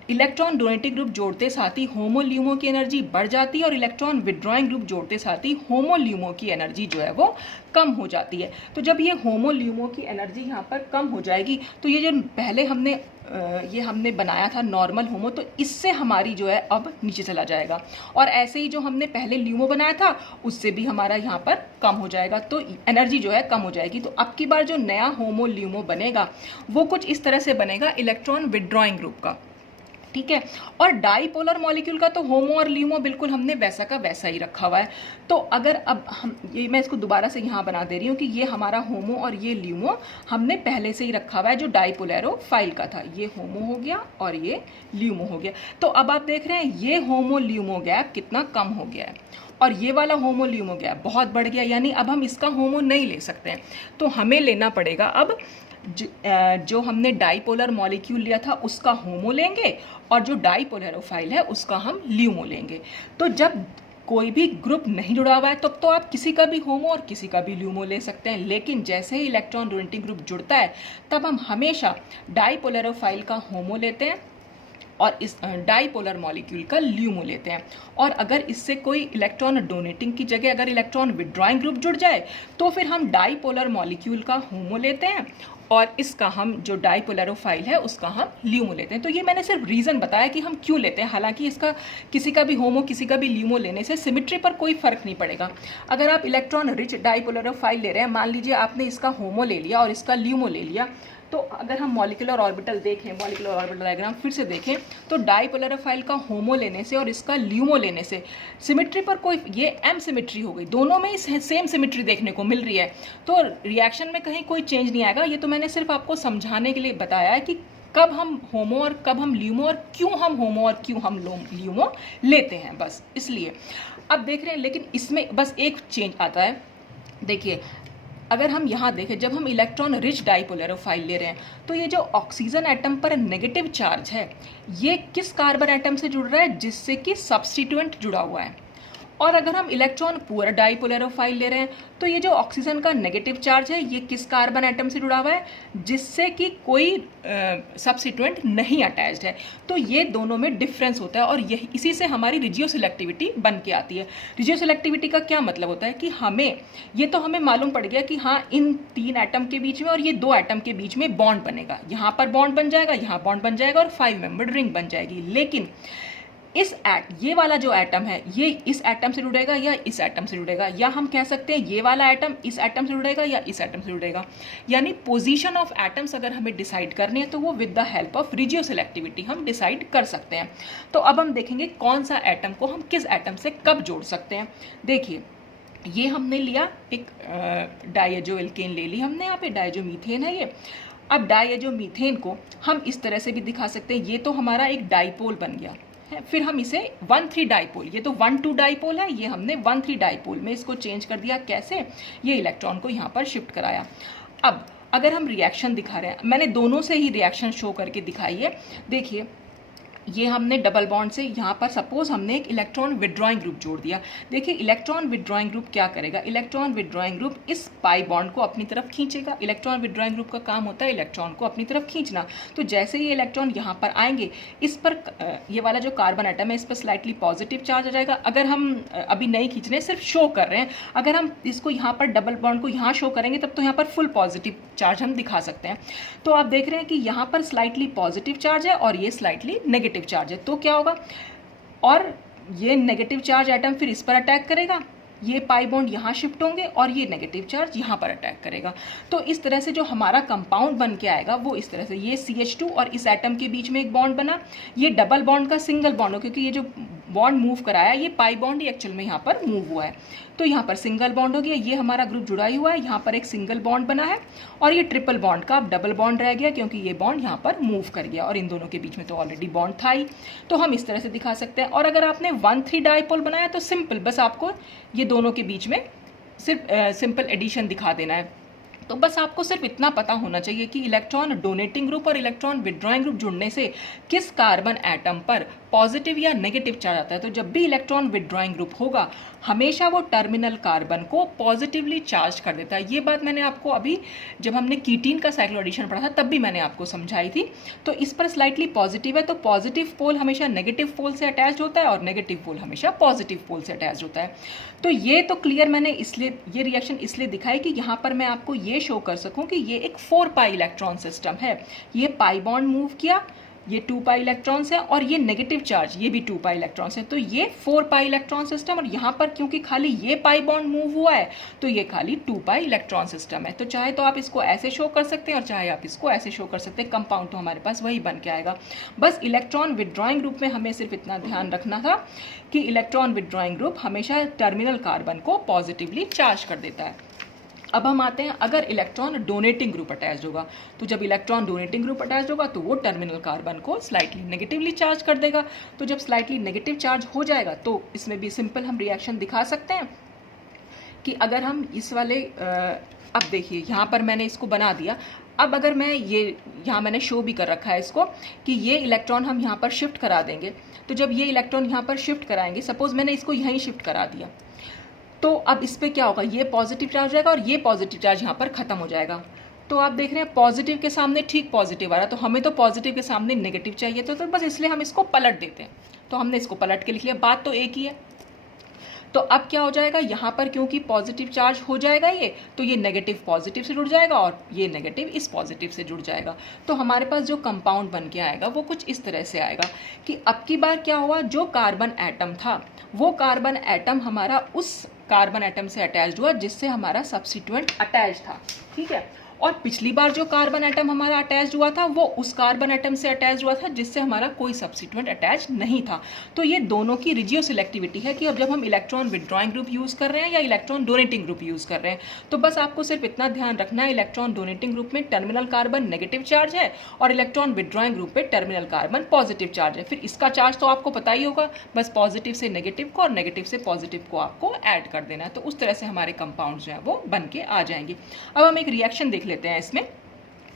इलेक्ट्रॉन डोनेटिंग ग्रुप जोड़ते साथ ही होमो ल्यूमो की एनर्जी बढ़ जाती है और इलेक्ट्रॉन विड्रॉइंग ग्रुप जोड़ते साथ ही होमो ल्यूमो की एनर्जी जो है वो कम हो जाती है। तो जब ये होमो ल्यूमो की एनर्जी यहाँ पर कम हो जाएगी तो ये जो पहले हमने बनाया था नॉर्मल होमो, तो इससे हमारी जो है अब नीचे चला जाएगा और ऐसे ही जो हमने पहले ल्यूमो बनाया था उससे भी हमारा यहाँ पर कम हो जाएगा, तो एनर्जी जो है कम हो जाएगी। तो अब की बार जो नया होमो ल्यूमो बनेगा वो कुछ इस तरह से बनेगा इलेक्ट्रॉन विड्रॉइंग ग्रुप का। ठीक है, और डाइपोलर मॉलिक्यूल का तो होमो और ल्यूमो बिल्कुल हमने वैसा का वैसा ही रखा हुआ है। तो अगर अब मैं इसको दोबारा से यहाँ बना दे रही हूँ कि ये हमारा होमो और ये ल्यूमो हमने पहले से ही रखा हुआ है जो डाइपोलरोफाइल का था, ये होमो हो गया और ये ल्यूमो हो गया। तो अब आप देख रहे हैं ये होमो ल्यूमो गैप कितना कम हो गया है और ये वाला होमो ल्यूमो गैप बहुत बढ़ गया, यानी अब हम इसका होमो नहीं ले सकते हैं। तो हमें लेना पड़ेगा अब जो हमने डाइपोलर मॉलिक्यूल लिया था उसका होमो लेंगे और जो डाइपोलरोफाइल है उसका हम ल्यूमो लेंगे। तो जब कोई भी ग्रुप नहीं जुड़ा हुआ है तब तो आप किसी का भी होमो और किसी का भी ल्यूमो ले सकते हैं, लेकिन जैसे ही इलेक्ट्रॉन डोनेटिंग ग्रुप जुड़ता है तब हम हमेशा डाइपोलरोफाइल का होमो लेते हैं और इस डाइपोलर मॉलिक्यूल का ल्यूमो लेते हैं। और अगर इससे कोई इलेक्ट्रॉन डोनेटिंग की जगह अगर इलेक्ट्रॉन विड्रॉइंग ग्रुप जुड़ जाए तो फिर हम डाइपोलर मॉलिक्यूल का होमो लेते हैं और इसका हम जो डाइपोलरोफाइल है उसका हम ल्यूमो लेते हैं। तो ये मैंने सिर्फ रीज़न बताया कि हम क्यों लेते हैं, हालांकि इसका किसी का भी होमो किसी का भी ल्यूमो लेने से सिमेट्री पर कोई फर्क नहीं पड़ेगा। अगर आप इलेक्ट्रॉन रिच डाइपोलरोफाइल ले रहे हैं, मान लीजिए आपने इसका होमो ले लिया और इसका ल्यूमो ले लिया, तो अगर हम मॉलिक्यूलर ऑर्बिटल देखें, मॉलिक्यूलर ऑर्बिटल डायग्राम फिर से देखें, तो डाइपोलरोफाइल का होमो लेने से और इसका ल्यूमो लेने से सिमेट्री पर कोई, ये एम सिमेट्री हो गई, दोनों में सेम सिमेट्री देखने को मिल रही है, तो रिएक्शन में कहीं कोई चेंज नहीं आएगा। ये तो मैंने सिर्फ आपको समझाने के लिए बताया है कि कब हम होमो और कब हम ल्यूमो और क्यों हम होमो और क्यों हम ल्यूमो लेते हैं, बस इसलिए। अब देख रहे हैं, लेकिन इसमें बस एक चेंज आता है। देखिए, अगर हम यहाँ देखें, जब हम इलेक्ट्रॉन रिच डाइपोलरोफाइल ले रहे हैं तो ये जो ऑक्सीजन एटम पर नेगेटिव चार्ज है ये किस कार्बन एटम से जुड़ रहा है, जिससे कि सब्स्टिट्यूएंट जुड़ा हुआ है। और अगर हम इलेक्ट्रॉन पुअर डाइपोलरोफाइल ले रहे हैं तो ये जो ऑक्सीजन का नेगेटिव चार्ज है ये किस कार्बन एटम से जुड़ा हुआ है, जिससे कि कोई सब्स्टिट्यूएंट नहीं अटैच्ड है। तो ये दोनों में डिफरेंस होता है और यही इसी से हमारी रिजियो सिलेक्टिविटी बन के आती है। रिजियो सिलेक्टिविटी का क्या मतलब होता है कि हमें मालूम पड़ गया कि हाँ, इन 3 एटम के बीच में और ये 2 एटम के बीच में बॉन्ड बनेगा, यहाँ पर बॉन्ड बन जाएगा, यहाँ बॉन्ड बन जाएगा और 5 मेंबर्ड रिंग बन जाएगी। लेकिन ये वाला जो एटम है ये इस एटम से जुड़ेगा या इस एटम से जुड़ेगा, या हम कह सकते हैं ये वाला एटम इस एटम से जुड़ेगा या इस एटम से जुड़ेगा। यानी पोजीशन ऑफ एटम्स अगर हमें डिसाइड करनी है तो वो with the help of regioselectivity हम डिसाइड कर सकते हैं। तो अब हम देखेंगे कौन सा एटम को हम किस एटम से कब जोड़ सकते हैं। देखिए, ये हमने लिया एक डायजो एल्केन ले ली हमने, यहाँ पे डायजो मीथेन है ये। अब डायजो मीथेन को हम इस तरह से भी दिखा सकते हैं, ये तो हमारा एक डाइपोल बन गया है, फिर हम इसे 1,3 डाइपोल, ये तो 1,2 डाइपोल है, ये हमने 1,3 डाइपोल में इसको चेंज कर दिया। कैसे? ये इलेक्ट्रॉन को यहाँ पर शिफ्ट कराया। अब अगर हम रिएक्शन दिखा रहे हैं, मैंने दोनों से ही रिएक्शन शो करके दिखाई है। देखिए, ये हमने डबल बॉन्ड से यहाँ पर सपोज हमने एक इलेक्ट्रॉन विड्रॉइंग ग्रुप जोड़ दिया। देखिए, इलेक्ट्रॉन विड्रॉइंग ग्रुप क्या करेगा, इलेक्ट्रॉन विड्रॉइंग ग्रुप इस पाई बॉन्ड को अपनी तरफ खींचेगा। इलेक्ट्रॉन विड्रॉइंग ग्रुप का काम होता है इलेक्ट्रॉन को अपनी तरफ खींचना। तो जैसे ये इलेक्ट्रॉन यहाँ पर आएंगे, इस पर ये वाला जो कार्बन एटम है इस पर स्लाइटली पॉजिटिव चार्ज आ जाएगा। अगर हम अभी नहीं खींच रहे, सिर्फ शो कर रहे हैं, अगर हम इसको यहाँ पर डबल बॉन्ड को यहाँ शो करेंगे तब तो यहाँ पर फुल पॉजिटिव चार्ज हम दिखा सकते हैं। तो आप देख रहे हैं कि यहाँ पर स्लाइटली पॉजिटिव चार्ज है और ये स्लाइटली नेगेटिव चार्ज है। तो क्या होगा, और ये नेगेटिव चार्ज एटम फिर इस पर अटैक करेगा, ये पाई बॉन्ड यहाँ शिफ्ट होंगे और ये नेगेटिव चार्ज यहाँ पर अटैक करेगा। तो इस तरह से जो हमारा कंपाउंड बन के आएगा वो इस तरह से, ये CH2 और इस एटम के बीच में एक बॉन्ड बना, ये डबल बॉन्ड का सिंगल बॉन्ड हो, क्योंकि ये जो बॉन्ड मूव कराया ये पाई बॉन्ड ही एक्चुअल में यहाँ पर मूव हुआ है, तो यहाँ पर सिंगल बॉन्ड हो गया। ये हमारा ग्रुप जुड़ा ही हुआ है, यहाँ पर एक सिंगल बॉन्ड बना है और ये ट्रिपल बॉन्ड का अब डबल बॉन्ड रह गया, क्योंकि ये बॉन्ड यहाँ पर मूव कर गया और इन दोनों के बीच में तो ऑलरेडी बॉन्ड था ही। तो हम इस तरह से दिखा सकते हैं। और अगर आपने 1,3 डाइपोल बनाया तो सिंपल, बस आपको ये दोनों के बीच में सिर्फ सिंपल एडिशन दिखा देना है। तो बस आपको सिर्फ इतना पता होना चाहिए कि इलेक्ट्रॉन डोनेटिंग ग्रुप और इलेक्ट्रॉन विड्रॉइंग ग्रुप जुड़ने से किस कार्बन एटम पर पॉजिटिव या नेगेटिव चार्ज आता है। तो जब भी इलेक्ट्रॉन विड्रॉइंग ग्रुप होगा हमेशा वो टर्मिनल कार्बन को पॉजिटिवली चार्ज कर देता है। ये बात मैंने आपको अभी जब हमने कीटीन का साइक्लो एडिशन पढ़ा था तब भी मैंने आपको समझाई थी। तो इस पर स्लाइटली पॉजिटिव है, तो पॉजिटिव पोल हमेशा नेगेटिव पोल से अटैच होता है और नेगेटिव पोल हमेशा पॉजिटिव पोल से अटैच होता है। तो ये तो क्लियर मैंने इसलिए ये रिएक्शन इसलिए दिखाई कि यहाँ पर मैं आपको ये शो कर सकूँ कि ये एक 4 पाई इलेक्ट्रॉन सिस्टम है। ये पाई बॉन्ड मूव किया, ये 2 पाई इलेक्ट्रॉन्स है और ये नेगेटिव चार्ज ये भी 2 पाई इलेक्ट्रॉन्स है। तो ये 4 पाई इलेक्ट्रॉन सिस्टम, और यहाँ पर क्योंकि खाली ये पाई बॉन्ड मूव हुआ है तो ये खाली 2 पाई इलेक्ट्रॉन सिस्टम है। तो चाहे तो आप इसको ऐसे शो कर सकते हैं और चाहे आप इसको ऐसे शो कर सकते हैं, कंपाउंड तो हमारे पास वही बन के आएगा। बस इलेक्ट्रॉन विड्रॉइंग ग्रुप में हमें सिर्फ इतना ध्यान रखना था कि इलेक्ट्रॉन विड्रॉइंग ग्रुप हमेशा टर्मिनल कार्बन को पॉजिटिवली चार्ज कर देता है। अब हम आते हैं अगर इलेक्ट्रॉन डोनेटिंग ग्रुप अटैच होगा, तो जब इलेक्ट्रॉन डोनेटिंग ग्रुप अटैच होगा तो वो टर्मिनल कार्बन को स्लाइटली नेगेटिवली चार्ज कर देगा। तो जब स्लाइटली नेगेटिव चार्ज हो जाएगा तो इसमें भी सिंपल हम रिएक्शन दिखा सकते हैं। कि अगर हम इस वाले अब देखिए यहाँ पर मैंने इसको बना दिया। अब अगर मैं ये यहाँ मैंने शो भी कर रखा है इसको कि ये इलेक्ट्रॉन हम यहाँ पर शिफ्ट करा देंगे। तो जब ये इलेक्ट्रॉन यहाँ पर शिफ्ट कराएंगे, सपोज मैंने इसको यहीं शिफ्ट करा दिया, तो अब इस पर क्या होगा, ये पॉजिटिव चार्ज रहेगा और ये पॉजिटिव चार्ज यहाँ पर खत्म हो जाएगा। तो आप देख रहे हैं पॉजिटिव के सामने ठीक पॉजिटिव आ रहा है, तो हमें तो पॉजिटिव के सामने नेगेटिव चाहिए, तो बस इसलिए हम इसको पलट देते हैं। तो हमने इसको पलट के लिख लिया, बात तो एक ही है। तो अब क्या हो जाएगा, यहाँ पर क्योंकि पॉजिटिव चार्ज हो जाएगा ये, तो ये नेगेटिव पॉजिटिव से जुड़ जाएगा और ये नेगेटिव इस पॉजिटिव से जुड़ जाएगा। तो हमारे पास जो कंपाउंड बन के आएगा वो कुछ इस तरह से आएगा कि अब की बार क्या हुआ, जो कार्बन एटम था वो कार्बन एटम हमारा उस कार्बन एटम से अटैच्ड हुआ जिससे हमारा सब्स्टिट्यूएंट अटैच था, ठीक है। और पिछली बार जो कार्बन एटम हमारा अटैच हुआ था वो उस कार्बन एटम से अटैच हुआ था जिससे हमारा कोई सब्स्टिट्यूएंट अटैच नहीं था। तो ये दोनों की रिजियो सिलेक्टिविटी है कि अब जब हम इलेक्ट्रॉन विड्रॉइंग ग्रुप यूज़ कर रहे हैं या इलेक्ट्रॉन डोनेटिंग ग्रुप यूज़ कर रहे हैं, तो बस आपको सिर्फ इतना ध्यान रखना है, इलेक्ट्रॉन डोनेटिंग ग्रुप में टर्मिनल कार्बन नेगेटिव चार्ज है और इलेक्ट्रॉन विड्रॉइंग ग्रुप में टर्मिनल कार्बन पॉजिटिव चार्ज है। फिर इसका चार्ज तो आपको पता ही होगा, बस पॉजिटिव से नेगेटिव को और नेगेटिव से पॉजिटिव को आपको ऐड कर देना है। तो उस तरह से हमारे कंपाउंड जो है वो बन के आ जाएंगे। अब हम एक रिएक्शन देख लेते हैं। इसमें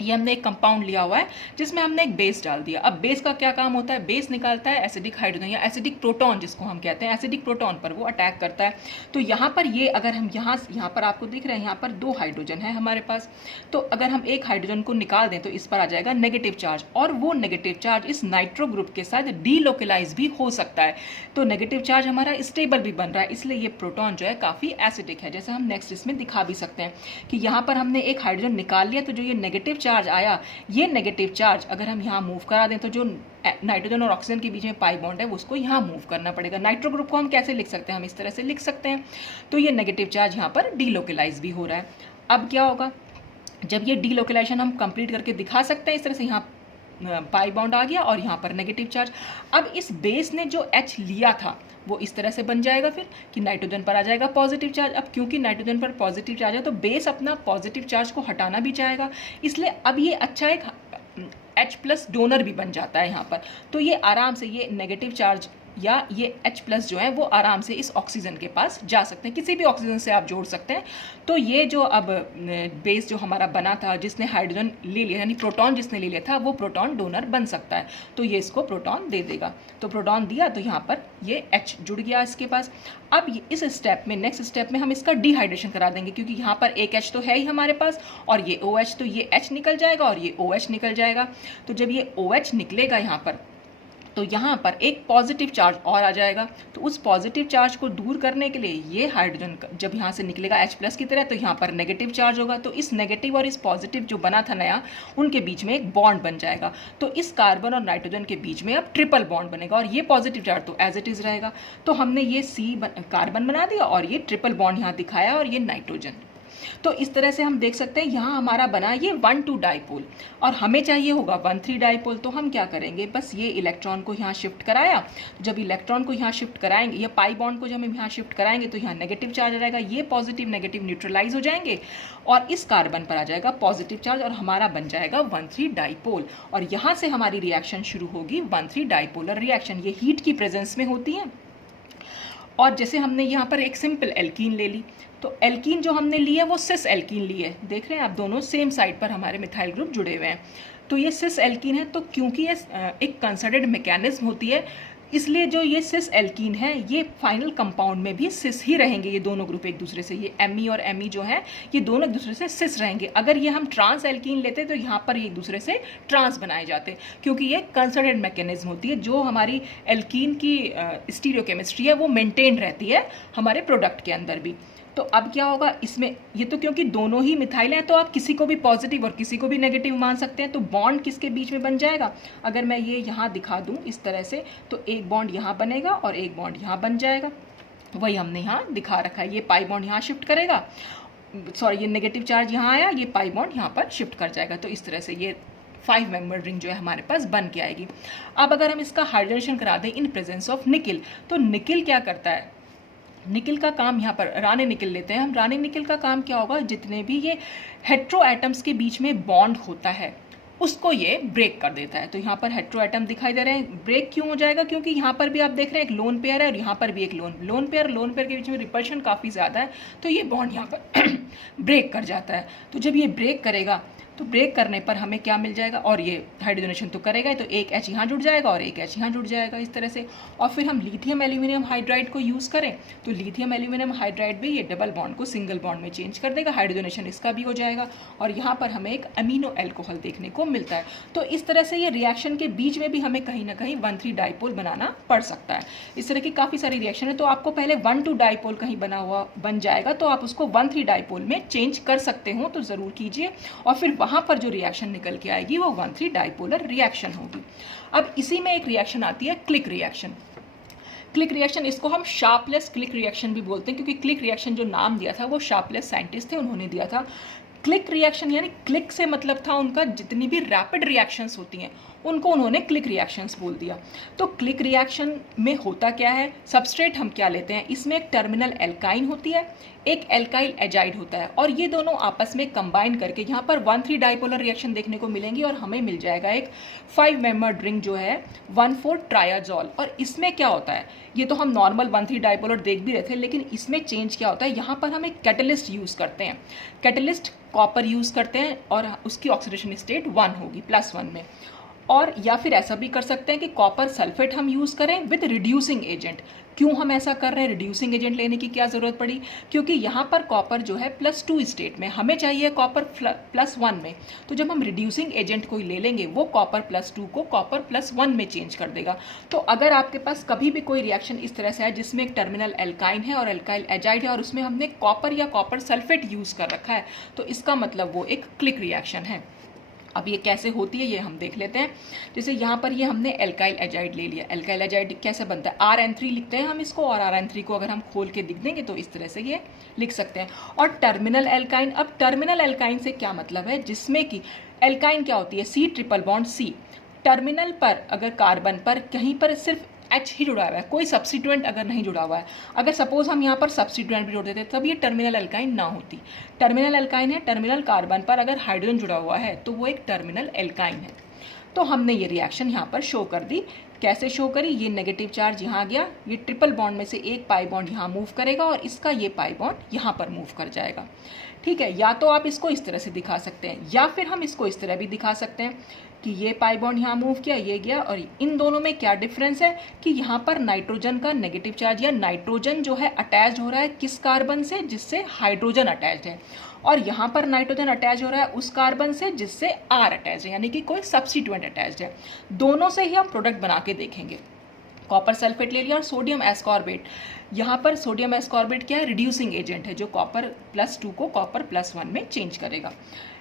ये हमने एक कंपाउंड लिया हुआ है जिसमें हमने एक बेस डाल दिया। अब बेस का क्या काम होता है, बेस निकालता है एसिडिक हाइड्रोजन या एसिडिक प्रोटॉन जिसको हम कहते हैं, एसिडिक प्रोटॉन पर वो अटैक करता है। तो यहाँ पर ये अगर हम यहाँ पर आपको दिख रहे हैं, यहाँ पर 2 हाइड्रोजन है हमारे पास, तो अगर हम एक हाइड्रोजन को निकाल दें तो इस पर आ जाएगा नेगेटिव चार्ज, और वो नेगेटिव चार्ज इस नाइट्रो ग्रुप के साथ डीलोकलाइज भी हो सकता है। तो नेगेटिव चार्ज हमारा स्टेबल भी बन रहा है, इसलिए ये प्रोटॉन जो है काफ़ी एसिडिक है। जैसे हम नेक्स्ट इसमें दिखा भी सकते हैं कि यहाँ पर हमने एक हाइड्रोजन निकाल लिया, तो जो ये नेगेटिव चार्ज आया, ये नेगेटिव चार्ज अगर हम यहाँ मूव करा दें तो जो नाइट्रोजन और ऑक्सीजन के बीच में पाई बॉन्ड है उसको यहाँ मूव करना पड़ेगा। नाइट्रो ग्रुप को हम कैसे लिख सकते हैं, हम इस तरह से लिख सकते हैं। तो ये नेगेटिव चार्ज यहाँ पर डीलोकलाइज भी हो रहा है। अब क्या होगा, जब ये डीलोकलाइजेशन हम कंप्लीट करके दिखा सकते हैं, इस तरह से यहाँ पाई बॉन्ड आ गया और यहाँ पर नेगेटिव चार्ज। अब इस बेस ने जो H लिया था वो इस तरह से बन जाएगा फिर कि नाइट्रोजन पर आ जाएगा पॉजिटिव चार्ज। अब क्योंकि नाइट्रोजन पर पॉजिटिव चार्ज है तो बेस अपना पॉजिटिव चार्ज को हटाना भी चाहेगा, इसलिए अब ये अच्छा एक H+ डोनर भी बन जाता है यहाँ पर। तो ये आराम से ये नेगेटिव चार्ज या ये H+ जो है वो आराम से इस ऑक्सीजन के पास जा सकते हैं, किसी भी ऑक्सीजन से आप जोड़ सकते हैं। तो ये जो अब बेस जो हमारा बना था, जिसने हाइड्रोजन ले लिया यानी प्रोटॉन जिसने ले लिया था, वो प्रोटॉन डोनर बन सकता है। तो ये इसको प्रोटॉन दे देगा, तो प्रोटॉन दिया तो यहाँ पर ये H जुड़ गया इसके पास। अब इस स्टेप में, नेक्स्ट स्टेप में हम इसका डिहाइड्रेशन करा देंगे, क्योंकि यहाँ पर एक H तो है ही हमारे पास और ये OH, तो ये H निकल जाएगा और ये OH निकल जाएगा। तो जब ये OH निकलेगा यहाँ पर, तो यहाँ पर एक पॉजिटिव चार्ज और आ जाएगा। तो उस पॉजिटिव चार्ज को दूर करने के लिए ये हाइड्रोजन जब यहाँ से निकलेगा H+ की तरह, तो यहाँ पर नेगेटिव चार्ज होगा। तो इस नेगेटिव और इस पॉजिटिव जो बना था नया, उनके बीच में एक बॉन्ड बन जाएगा। तो इस कार्बन और नाइट्रोजन के बीच में अब ट्रिपल बॉन्ड बनेगा और ये पॉजिटिव चार्ज तो एज इट इज़ रहेगा। तो हमने ये कार्बन बना दिया और ये ट्रिपल बॉन्ड यहाँ दिखाया और ये नाइट्रोजन। तो इस तरह से हम देख सकते हैं यहाँ हमारा बना ये 1,2 डाइपोल और हमें चाहिए होगा 1,3 डाइपोल। तो हम क्या करेंगे, बस ये इलेक्ट्रॉन को यहाँ शिफ्ट कराया। जब इलेक्ट्रॉन को यहाँ शिफ्ट कराएंगे, ये पाई बॉन्ड को जब हम यहाँ शिफ्ट कराएंगे तो यहाँ नेगेटिव चार्ज आ जाएगा, ये पॉजिटिव नेगेटिव न्यूट्रलाइज हो जाएंगे और इस कार्बन पर आ जाएगा पॉजिटिव चार्ज और हमारा बन जाएगा 1,3 डाइपोल। और यहाँ से हमारी रिएक्शन शुरू होगी 1,3 डाइपोलर रिएक्शन। ये हीट की प्रेजेंस में होती है। और जैसे हमने यहाँ पर एक सिंपल एल्कीन ले ली, तो एल्कीन जो हमने ली है वो सिस एल्कीन ली है। देख रहे हैं आप, दोनों सेम साइड पर हमारे मिथाइल ग्रुप जुड़े हुए हैं। तो ये सिस एल्कीन है, तो क्योंकि ये एक कंसर्टेड मैकेनिज्म होती है, इसलिए जो ये सिस एल्कीन है ये फाइनल कंपाउंड में भी सिस ही रहेंगे। ये दोनों ग्रुप एक दूसरे से, ये Me और Me जो है ये दोनों एक दूसरे से सिस रहेंगे। अगर ये हम ट्रांस एल्कीन लेते तो यहाँ पर ये एक दूसरे से ट्रांस बनाए जाते, क्योंकि ये कंसर्टेड मैकेनिज्म होती है। जो हमारी एल्कीन की स्टीरियोकेमिस्ट्री है वो मेंटेन रहती है हमारे प्रोडक्ट के अंदर भी। तो अब क्या होगा इसमें, ये तो क्योंकि दोनों ही मिथाइल हैं तो आप किसी को भी पॉजिटिव और किसी को भी नेगेटिव मान सकते हैं। तो बॉन्ड किसके बीच में बन जाएगा, अगर मैं ये यहाँ दिखा दूँ इस तरह से, तो एक बॉन्ड यहाँ बनेगा और एक बॉन्ड यहाँ बन जाएगा। वही हमने यहाँ दिखा रखा है। ये पाई बॉन्ड यहाँ शिफ्ट करेगा, सॉरी ये नेगेटिव चार्ज यहाँ आया, ये पाई बॉन्ड यहाँ पर शिफ्ट कर जाएगा। तो इस तरह से ये 5 मेंबर रिंग जो है हमारे पास बन के आएगी। अब अगर हम इसका हाइड्रोजनेशन करा दें इन प्रेजेंस ऑफ निकिल, तो निकिल क्या करता है, निकिल का काम यहाँ पर रानी निकिल लेते हैं हम। रानी निकिल का काम क्या होगा, जितने भी ये हेट्रो एटम्स के बीच में बॉन्ड होता है उसको ये ब्रेक कर देता है। तो यहाँ पर हेट्रो एटम दिखाई दे रहे हैं। ब्रेक क्यों हो जाएगा? क्योंकि यहाँ पर भी आप देख रहे हैं एक लोन पेयर है और यहाँ पर भी एक लोन पेयर के बीच में रिपल्शन काफ़ी ज़्यादा है, तो ये बॉन्ड यहाँ पर ब्रेक कर जाता है। तो जब ये ब्रेक करेगा तो ब्रेक करने पर हमें क्या मिल जाएगा, और ये हाइड्रोजनेशन तो करेगा ही, तो एक H यहाँ जुड़ जाएगा और एक H यहाँ जुड़ जाएगा इस तरह से। और फिर हम लिथियम एल्यूमिनियम हाइड्राइड को यूज़ करें तो लिथियम एल्यूमिनियम हाइड्राइड भी ये डबल बॉन्ड को सिंगल बॉन्ड में चेंज कर देगा, हाइड्रोजनेशन इसका भी हो जाएगा और यहाँ पर हमें एक अमीनो एल्कोहल देखने को मिलता है। तो इस तरह से ये रिएक्शन के बीच में भी हमें कहीं ना कहीं 1,3 डाइपोल बनाना पड़ सकता है। इस तरह की काफ़ी सारी रिएक्शन है। तो आपको पहले 1,2 डाइपोल कहीं बना हुआ बन जाएगा तो आप उसको 1,3 डाइपोल में चेंज कर सकते हो, तो ज़रूर कीजिए। और फिर वहाँ पर जो रिएक्शन निकल के आएगी वो 1,3 डाइपोलर रिएक्शन होगी। अब इसी में एक रिएक्शन आती है क्लिक रिएक्शन। क्लिक रिएक्शन, इसको हम शार्पलेस क्लिक रिएक्शन भी बोलते हैं, क्योंकि क्लिक रिएक्शन जो नाम दिया था वो शार्पलेस साइंटिस्ट थे, उन्होंने दिया था। क्लिक रिएक्शन यानी क्लिक से मतलब था उनका जितनी भी रैपिड रिएक्शंस होती हैं उनको उन्होंने क्लिक रिएक्शंस बोल दिया। तो क्लिक रिएक्शन में होता क्या है, सबस्ट्रेट हम क्या लेते हैं, इसमें एक टर्मिनल एल्काइन होती है, एक एल्काइल एजाइड होता है, और ये दोनों आपस में कंबाइन करके यहाँ पर 1,3 डाइपोलर रिएक्शन देखने को मिलेंगी और हमें मिल जाएगा एक 5 मेंबर्ड रिंग जो है 1,4 ट्रायाजोल। और इसमें क्या होता है, ये तो हम नॉर्मल 1,3 डाइपोलर देख भी रहे थे, लेकिन इसमें चेंज क्या होता है, यहाँ पर हम एक कैटलिस्ट यूज़ करते हैं। कैटलिस्ट कॉपर यूज़ करते हैं और उसकी ऑक्सीडेशन स्टेट 1 होगी +1 में। और या फिर ऐसा भी कर सकते हैं कि कॉपर सल्फेट हम यूज़ करें विद रिड्यूसिंग एजेंट। क्यों हम ऐसा कर रहे हैं, रिड्यूसिंग एजेंट लेने की क्या ज़रूरत पड़ी, क्योंकि यहाँ पर कॉपर जो है +2 स्टेट में, हमें चाहिए कॉपर +1 में। तो जब हम रिड्यूसिंग एजेंट कोई ले लेंगे वो कॉपर +2 को कॉपर +1 में चेंज कर देगा। तो अगर आपके पास कभी भी कोई रिएक्शन इस तरह से है जिसमें एक टर्मिनल एल्काइन है और एल्काइल एजाइड है और उसमें हमने कॉपर या कॉपर सल्फेट यूज़ कर रखा है, तो इसका मतलब वो एक क्लिक रिएक्शन है। अब ये कैसे होती है ये हम देख लेते हैं। जैसे यहाँ पर ये हमने एल्काइल एजाइड ले लिया। एल्काइल एजाइड कैसे बनता है, RN3 लिखते हैं हम इसको, और RN3 को अगर हम खोल के लिख देंगे तो इस तरह से ये लिख सकते हैं। और टर्मिनल एल्काइन, अब टर्मिनल एल्काइन से क्या मतलब है, जिसमें कि एल्काइन क्या होती है, C triple bond C, terminal पर अगर कार्बन पर कहीं पर सिर्फ H ही जुड़ा हुआ है, कोई सब्स्टिट्यूएंट अगर नहीं जुड़ा हुआ है, अगर सपोज हम यहाँ पर सब्स्टिट्यूएंट भी जोड़ देते तब ये टर्मिनल एल्काइन ना होती। टर्मिनल एल्काइन है, टर्मिनल कार्बन पर अगर हाइड्रोजन जुड़ा हुआ है तो वो एक टर्मिनल एल्काइन है। तो हमने ये रिएक्शन यहाँ पर शो कर दी। कैसे शो करी, ये नेगेटिव चार्ज यहाँ गया, ये ट्रिपल बॉन्ड में से एक पाई बॉन्ड यहाँ मूव करेगा और इसका ये पाई बॉन्ड यहाँ पर मूव कर जाएगा। ठीक है, या तो आप इसको इस तरह से दिखा सकते हैं या फिर हम इसको इस तरह भी दिखा सकते हैं कि ये पाई बॉन्ड यहाँ मूव किया, ये गया, और इन दोनों में क्या डिफरेंस है कि यहाँ पर नाइट्रोजन का नेगेटिव चार्ज या नाइट्रोजन जो है अटैच हो रहा है किस कार्बन से, जिससे हाइड्रोजन अटैच्ड है, और यहाँ पर नाइट्रोजन अटैच हो रहा है उस कार्बन से जिससे R अटैच है, यानी कि कोई सब्स्टिट्यूएंट अटैच्ड है। दोनों से ही हम प्रोडक्ट बना के देखेंगे। कॉपर सल्फेट ले लिया और सोडियम एस्कॉर्बेट, यहाँ पर सोडियम एस्कॉर्बेट क्या है, रिड्यूसिंग एजेंट है जो कॉपर +2 को कॉपर +1 में चेंज करेगा।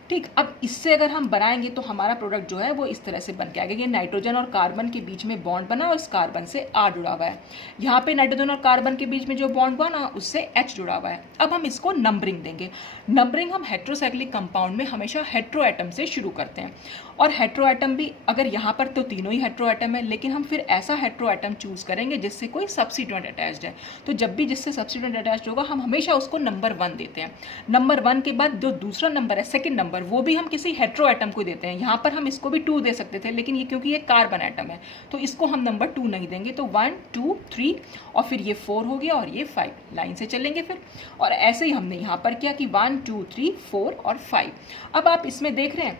ठीक, अब इससे अगर हम बनाएंगे तो हमारा प्रोडक्ट जो है वो इस तरह से बन के आएगा। ये नाइट्रोजन और कार्बन के बीच में बॉन्ड बना और इस कार्बन से R जुड़ा हुआ है, यहाँ पे नाइट्रोजन और कार्बन के बीच में जो बॉन्ड बना उससे H जुड़ा हुआ है। अब हम इसको नंबरिंग देंगे। नंबरिंग हम हेट्रोसाइक्लिक कंपाउंड में हमेशा हेट्रो एटम से शुरू करते हैं, और हेट्रो एटम भी अगर यहाँ पर तो तीनों ही हेट्रो एटम है, लेकिन हम फिर ऐसा हेट्रो एटम चूज करेंगे जिससे कोई सब्स्टिट्यूएंट अटैच्ड है। तो जब भी जिससे सब्स्टिट्यूएंट अटैच्ड होगा हम हमेशा उसको नंबर 1 देते हैं। नंबर 1 के बाद जो दूसरा नंबर है, सेकंड नंबर, वो भी हम किसी हेट्रो एटम को देते हैं। यहाँ पर हम इसको भी 2 दे सकते थे, लेकिन ये क्योंकि ये कार्बन एटम है तो इसको हम नंबर 2 नहीं देंगे। तो 1 2 3 और फिर ये 4 हो गया और ये 5, लाइन से चलेंगे फिर। और ऐसे ही हमने यहाँ पर किया कि 1 2 3 4 और 5। अब आप इसमें देख रहे हैं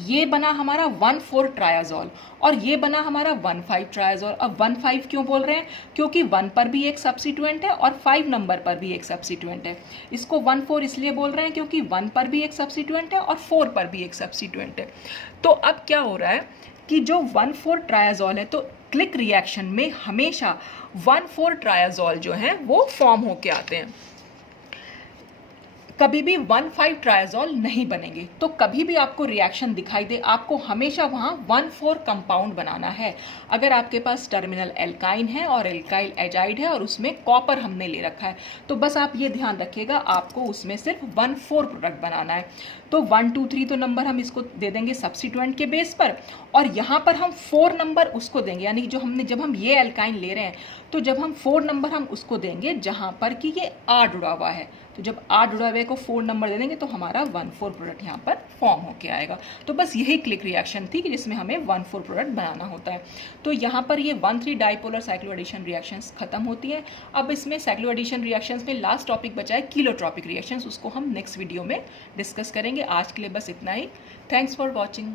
ये बना हमारा 1,4 ट्रायाजोल और ये बना हमारा 1,5 ट्रायाजोल। अब 1,5 क्यों बोल रहे हैं, क्योंकि 1 पर भी एक सब्स्टिट्यूएंट है और 5 नंबर पर भी एक सब्स्टिट्यूएंट है। इसको 1,4 इसलिए बोल रहे हैं क्योंकि 1 पर भी एक सब्स्टिट्यूएंट है और 4 पर भी एक सब्स्टिट्यूएंट है। तो अब क्या हो रहा है कि जो 1,4 ट्रायाजोल है, तो क्लिक रिएक्शन में हमेशा 1,4 ट्रायाजोल जो है वो फॉर्म होके आते हैं, कभी भी 1,5 ट्रायाजोल नहीं बनेंगे। तो कभी भी आपको रिएक्शन दिखाई दे, आपको हमेशा वहाँ 1,4 कंपाउंड बनाना है। अगर आपके पास टर्मिनल एल्काइन है और एल्काइल एजाइड है और उसमें कॉपर हमने ले रखा है, तो बस आप ये ध्यान रखिएगा आपको उसमें सिर्फ 1,4 प्रोडक्ट बनाना है। तो 1 2 3 तो नंबर हम इसको दे देंगे सब्स्टिट्यूएंट के बेस पर, और यहाँ पर हम 4 नंबर उसको देंगे, यानी कि जो हमने जब हम ये एल्काइन ले रहे हैं तो जब हम 4 नंबर हम उसको देंगे जहाँ पर कि ये R जुड़ा हुआ है। तो जब R जुड़ा हुआ है को 4 नंबर दे देंगे तो हमारा 1,4 प्रोडक्ट यहाँ पर फॉर्म होके आएगा। तो बस यही क्लिक रिएक्शन थी कि जिसमें हमें 1,4 प्रोडक्ट बनाना होता है। तो यहाँ पर ये 1,3 डाइपोलर साइक्लो एडिशन रिएक्शंस खत्म होती है। अब इसमें साइक्लो एडिशन रिएक्शंस में लास्ट टॉपिक बचा है किलोट्रॉपिक रिएक्शंस, उसको हम नेक्स्ट वीडियो में डिस्कस करेंगे। आज के लिए बस इतना ही। Thanks for watching.